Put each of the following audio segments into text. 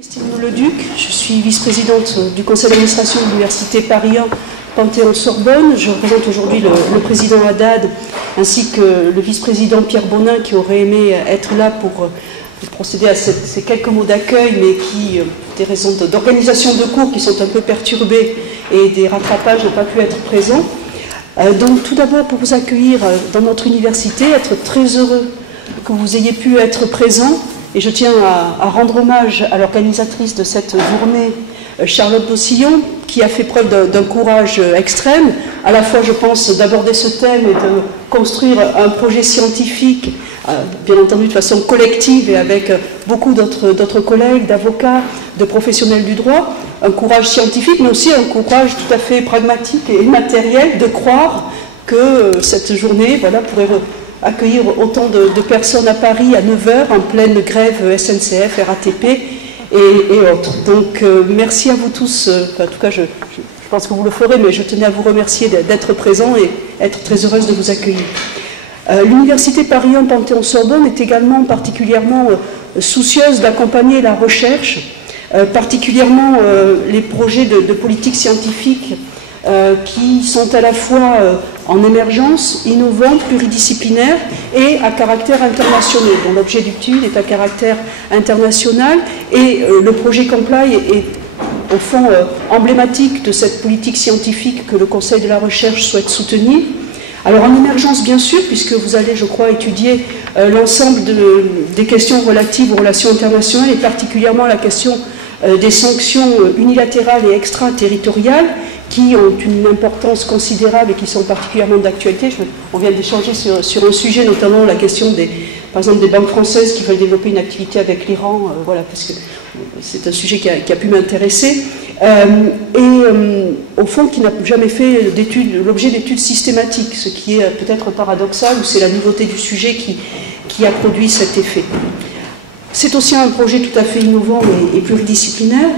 Christine Leduc, je suis vice-présidente du conseil d'administration de l'université Paris 1 Panthéon-Sorbonne. Je représente aujourd'hui le président Haddad ainsi que le vice-président Pierre Bonin qui aurait aimé être là pour procéder à ces quelques mots d'accueil, mais qui, des raisons d'organisation de cours qui sont un peu perturbées et des rattrapages, n'ont pas pu être présents. Donc tout d'abord pour vous accueillir dans notre université, être très heureux que vous ayez pu être présents. Et je tiens à rendre hommage à l'organisatrice de cette journée, Charlotte Bossillon, qui a fait preuve d'un courage extrême, à la fois, je pense, d'aborder ce thème et de construire un projet scientifique, bien entendu de façon collective et avec beaucoup d'autres collègues, d'avocats, de professionnels du droit. Un courage scientifique, mais aussi un courage tout à fait pragmatique et matériel de croire que cette journée pourrait accueillir autant de personnes à Paris à 9h en pleine grève SNCF, RATP et autres. Donc merci à vous tous, en tout cas je pense que vous le ferez, mais je tenais à vous remercier d'être présents et être très heureuse de vous accueillir. L'université Paris 1 Panthéon-Sorbonne est également particulièrement soucieuse d'accompagner la recherche, particulièrement les projets de politique scientifique qui sont à la fois en émergence, innovants, pluridisciplinaires et à caractère international, dont l'objet d'étude est à caractère international. Et le projet Comply est au fond emblématique de cette politique scientifique que le Conseil de la recherche souhaite soutenir. Alors en émergence bien sûr, puisque vous allez, je crois, étudier l'ensemble des questions relatives aux relations internationales et particulièrement la question des sanctions unilatérales et extraterritoriales qui ont une importance considérable et qui sont particulièrement d'actualité. On vient d'échanger sur un sujet, notamment la question par exemple des banques françaises qui veulent développer une activité avec l'Iran, parce que c'est un sujet qui a pu m'intéresser, au fond qui n'a jamais fait l'objet d'études systématiques, ce qui est peut-être paradoxal, ou c'est la nouveauté du sujet qui a produit cet effet. C'est aussi un projet tout à fait innovant et pluridisciplinaire.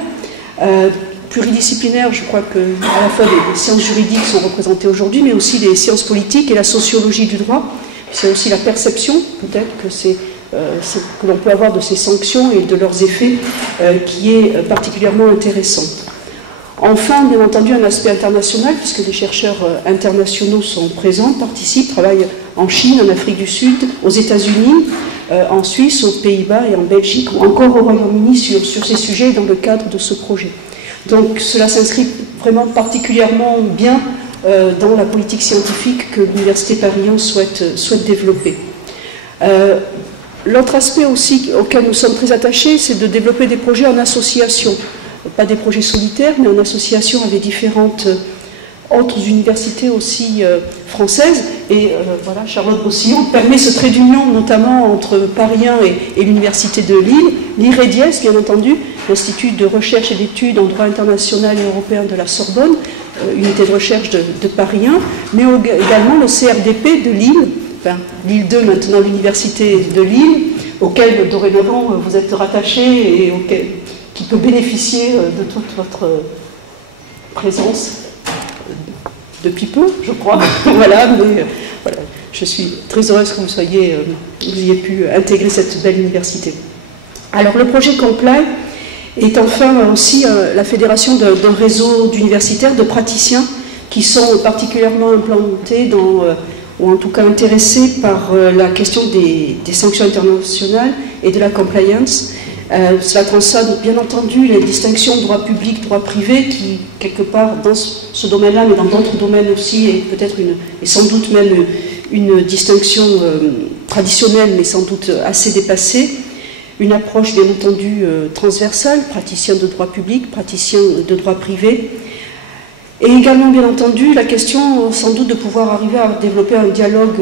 Pluridisciplinaire, je crois que à la fois les sciences juridiques sont représentées aujourd'hui, mais aussi les sciences politiques et la sociologie du droit. C'est aussi la perception, peut-être, que l'on peut avoir de ces sanctions et de leurs effets, qui est particulièrement intéressante. Enfin, bien entendu, un aspect international, puisque des chercheurs internationaux sont présents, participent, travaillent en Chine, en Afrique du Sud, aux États-Unis, en Suisse, aux Pays-Bas et en Belgique, ou encore au Royaume-Uni sur ces sujets dans le cadre de ce projet. Donc cela s'inscrit vraiment particulièrement bien dans la politique scientifique que l'Université Paris 1 souhaite développer. L'autre aspect aussi auquel nous sommes très attachés, c'est de développer des projets en association. Pas des projets solitaires, mais en association avec différentes autres universités aussi françaises. Et voilà, Charlotte Bossillon permet ce trait d'union, notamment entre Paris 1 et l'Université de Lille, l'IREDIES, bien entendu, l'Institut de recherche et d'études en droit international et européen de la Sorbonne, unité de recherche de Paris 1, mais également le CRDP de Lille, Lille 2 maintenant, l'Université de Lille, auquel dorénavant vous êtes rattachés et qui peut bénéficier de toute votre présence depuis peu, je crois. Voilà, mais voilà, je suis très heureuse que vous ayez pu intégrer cette belle université. Alors le projet Comply est enfin aussi la fédération d'un réseau d'universitaires, de praticiens qui sont particulièrement implantés ou en tout cas intéressés par la question des sanctions internationales et de la compliance. Cela transcende bien entendu les distinctions droit public, droit privé qui, quelque part, dans ce domaine-là, mais dans d'autres domaines aussi, et peut-être et sans doute même une distinction traditionnelle, mais sans doute assez dépassée. Une approche bien entendu transversale, praticien de droit public, praticien de droit privé. Et également, bien entendu, la question sans doute de pouvoir arriver à développer un dialogue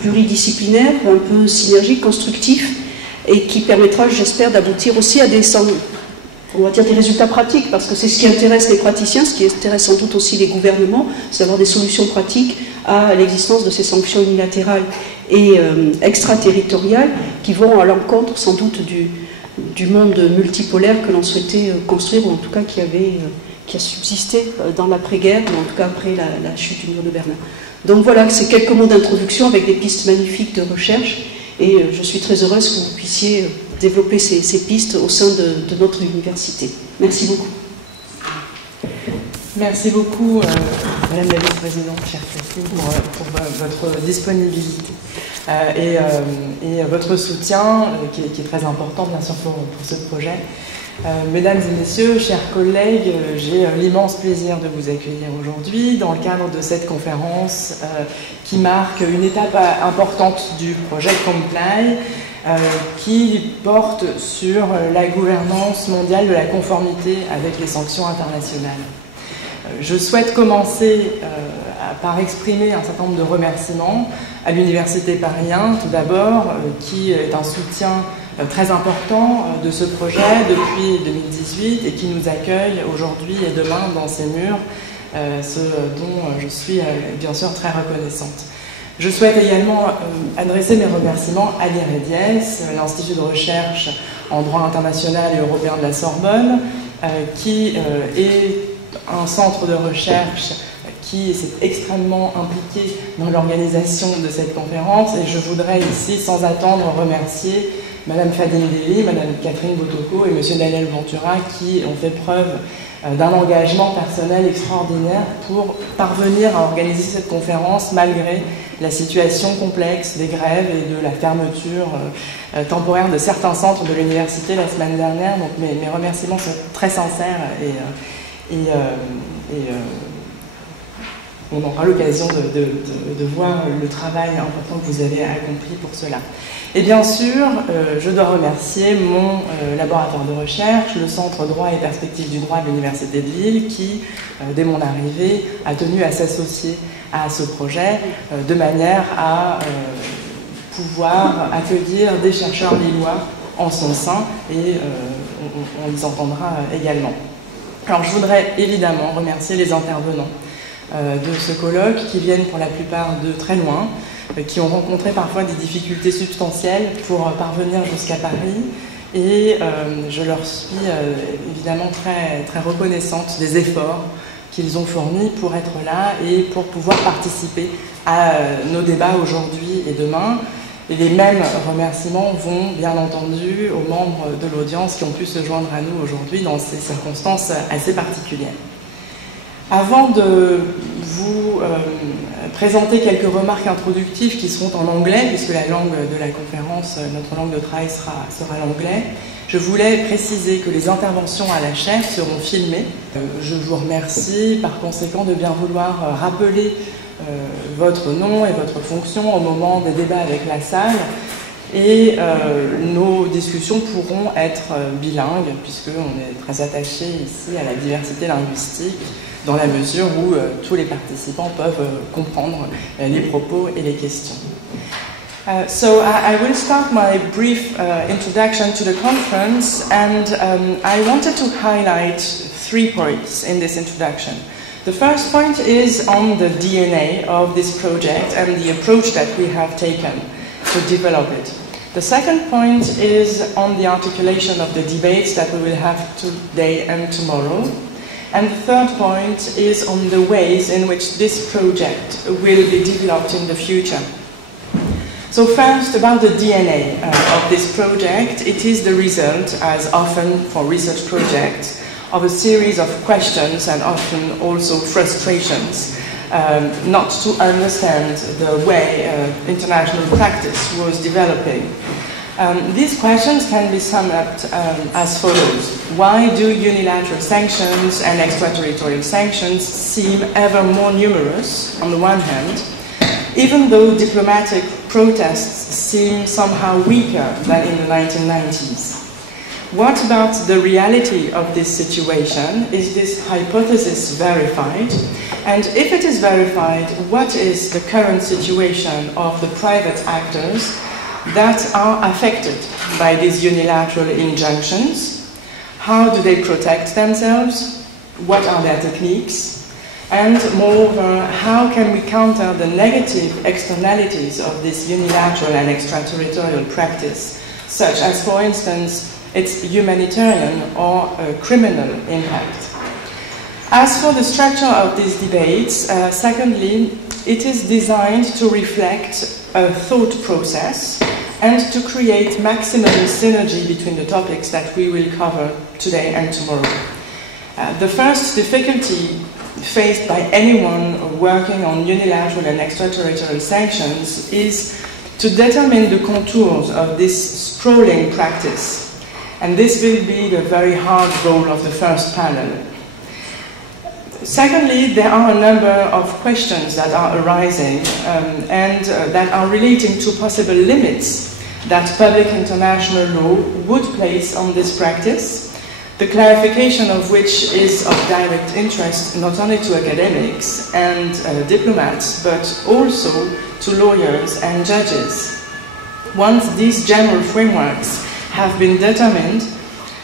pluridisciplinaire, un peu synergique, constructif, et qui permettra, j'espère, d'aboutir aussi à des résultats pratiques, parce que c'est ce qui intéresse les praticiens, ce qui intéresse sans doute aussi les gouvernements, c'est d'avoir des solutions pratiques à l'existence de ces sanctions unilatérales et extraterritoriales qui vont à l'encontre sans doute du monde multipolaire que l'on souhaitait construire, ou en tout cas qui a subsisté dans l'après-guerre, ou en tout cas après la chute du mur de Berlin. Donc voilà, c'est quelques mots d'introduction avec des pistes magnifiques de recherche. Et je suis très heureuse que vous puissiez développer ces pistes au sein de notre université. Merci beaucoup. Merci beaucoup, Madame la Vice-présidente, chère Catherine, pour votre disponibilité et votre soutien, qui est très important, bien sûr, pour ce projet. Mesdames et messieurs, chers collègues, j'ai l'immense plaisir de vous accueillir aujourd'hui dans le cadre de cette conférence qui marque une étape importante du projet Comply, qui porte sur la gouvernance mondiale de la conformité avec les sanctions internationales. Je souhaite commencer par exprimer un certain nombre de remerciements à l'Université Paris 1, tout d'abord, qui est un soutien très important de ce projet depuis 2018 et qui nous accueille aujourd'hui et demain dans ses murs, ce dont je suis bien sûr très reconnaissante. Je souhaite également adresser mes remerciements à l'IREDIES, l'Institut de recherche en droit international et européen de la Sorbonne, qui est un centre de recherche qui s'est extrêmement impliqué dans l'organisation de cette conférence, et je voudrais ici, sans attendre, remercier Madame Fadine Deli, Madame Catherine Botoko et Monsieur Daniel Ventura, qui ont fait preuve d'un engagement personnel extraordinaire pour parvenir à organiser cette conférence malgré la situation complexe des grèves et de la fermeture temporaire de certains centres de l'université la semaine dernière. Donc mes remerciements sont très sincères et on aura l'occasion de voir le travail important que vous avez accompli pour cela. Et bien sûr, je dois remercier mon laboratoire de recherche, le Centre droit et perspectives du droit de l'Université de Lille, qui, dès mon arrivée, a tenu à s'associer à ce projet de manière à pouvoir accueillir des chercheurs lillois en son sein, et on les entendra également. Alors je voudrais évidemment remercier les intervenants de ce colloque qui viennent pour la plupart de très loin, qui ont rencontré parfois des difficultés substantielles pour parvenir jusqu'à Paris, et je leur suis évidemment très, très reconnaissante des efforts qu'ils ont fournis pour être là et pour pouvoir participer à nos débats aujourd'hui et demain. Et les mêmes remerciements vont bien entendu aux membres de l'audience qui ont pu se joindre à nous aujourd'hui dans ces circonstances assez particulières. Avant de vous présenter quelques remarques introductives qui seront en anglais, puisque la langue de la conférence, notre langue de travail sera l'anglais, je voulais préciser que les interventions à la chaire seront filmées. Je vous remercie par conséquent de bien vouloir rappeler votre nom et votre fonction au moment des débats avec la salle, et nos discussions pourront être bilingues puisqu'on est très attaché ici à la diversité linguistique dans la mesure où tous les participants peuvent comprendre les propos et les questions. So I will start my brief introduction to the conference, and I wanted to highlight 3 points in this introduction. The first point is on the DNA of this project and the approach that we have taken to develop it. The second point is on the articulation of the debates that we will have today and tomorrow. And the third point is on the ways in which this project will be developed in the future. So first, about the DNA of this project, it is the result, as often for research projects, of a series of questions and often also frustrations, not to understand the way international practice was developing. These questions can be summed up as follows. Why do unilateral sanctions and extraterritorial sanctions seem ever more numerous, on the one hand, even though diplomatic protests seem somehow weaker than in the 1990s? What about the reality of this situation? Is this hypothesis verified? And if it is verified, what is the current situation of the private actors that are affected by these unilateral injunctions? How do they protect themselves? What are their techniques? And moreover, how can we counter the negative externalities of this unilateral and extraterritorial practice, such as, for instance, its humanitarian or criminal impact? As for the structure of these debates, secondly, it is designed to reflect a thought process and to create maximum synergy between the topics that we will cover today and tomorrow. The first difficulty faced by anyone working on unilateral and extraterritorial sanctions is to determine the contours of this sprawling practice. And this will be the very hard role of the first panel. Secondly, there are a number of questions that are arising and that are relating to possible limits that public international law would place on this practice, the clarification of which is of direct interest not only to academics and diplomats, but also to lawyers and judges. Once these general frameworks have been determined,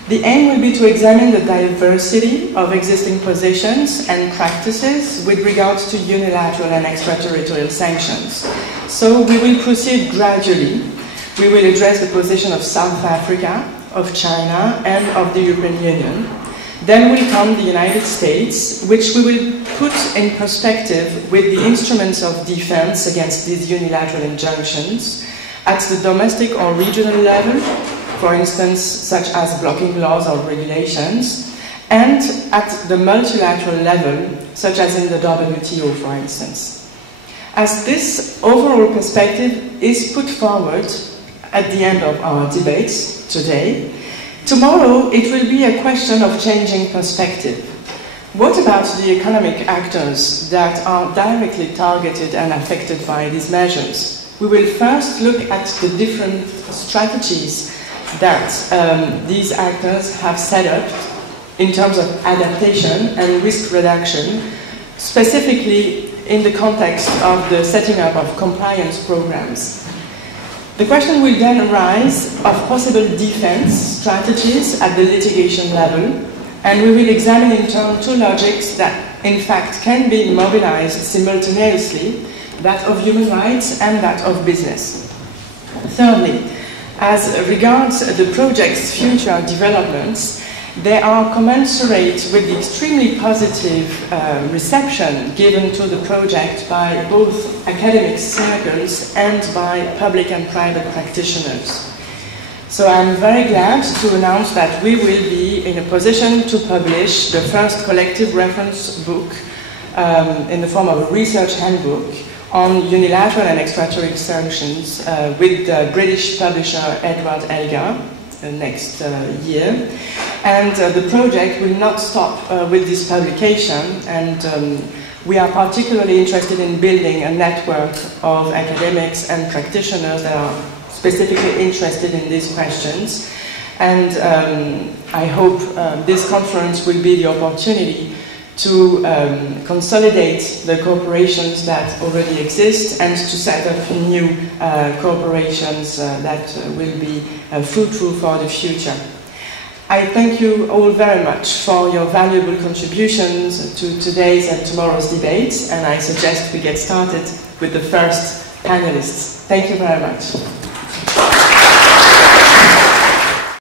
the aim will be to examine the diversity of existing positions and practices with regards to unilateral and extraterritorial sanctions. So we will proceed gradually. We will address the position of South Africa, of China, and of the European Union. Then will come the United States, which we will put in perspective with the instruments of defense against these unilateral injunctions at the domestic or regional level, for instance, such as blocking laws or regulations, and at the multilateral level, such as in the WTO, for instance. As this overall perspective is put forward at the end of our debates today, tomorrow it will be a question of changing perspective. What about the economic actors that are directly targeted and affected by these measures? We will first look at the different strategies that these actors have set up in terms of adaptation and risk reduction, specifically in the context of the setting up of compliance programs. The question will then arise of possible defense strategies at the litigation level, and we will examine in turn two logics that in fact can be mobilized simultaneously, that of human rights and that of business. Thirdly, as regards the project's future developments, they are commensurate with the extremely positive reception given to the project by both academic circles and by public and private practitioners. So I'm very glad to announce that we will be in a position to publish the first collective reference book in the form of a research handbook on unilateral and extraterritorial sanctions with the British publisher Edward Elgar next year. And the project will not stop with this publication, and we are particularly interested in building a network of academics and practitioners that are specifically interested in these questions. And I hope this conference will be the opportunity to consolidate the cooperations that already exist and to set up new cooperations that will be fruitful for the future. I thank you all very much for your valuable contributions to today's and tomorrow's debates, and I suggest we get started with the first panelists. Thank you very much.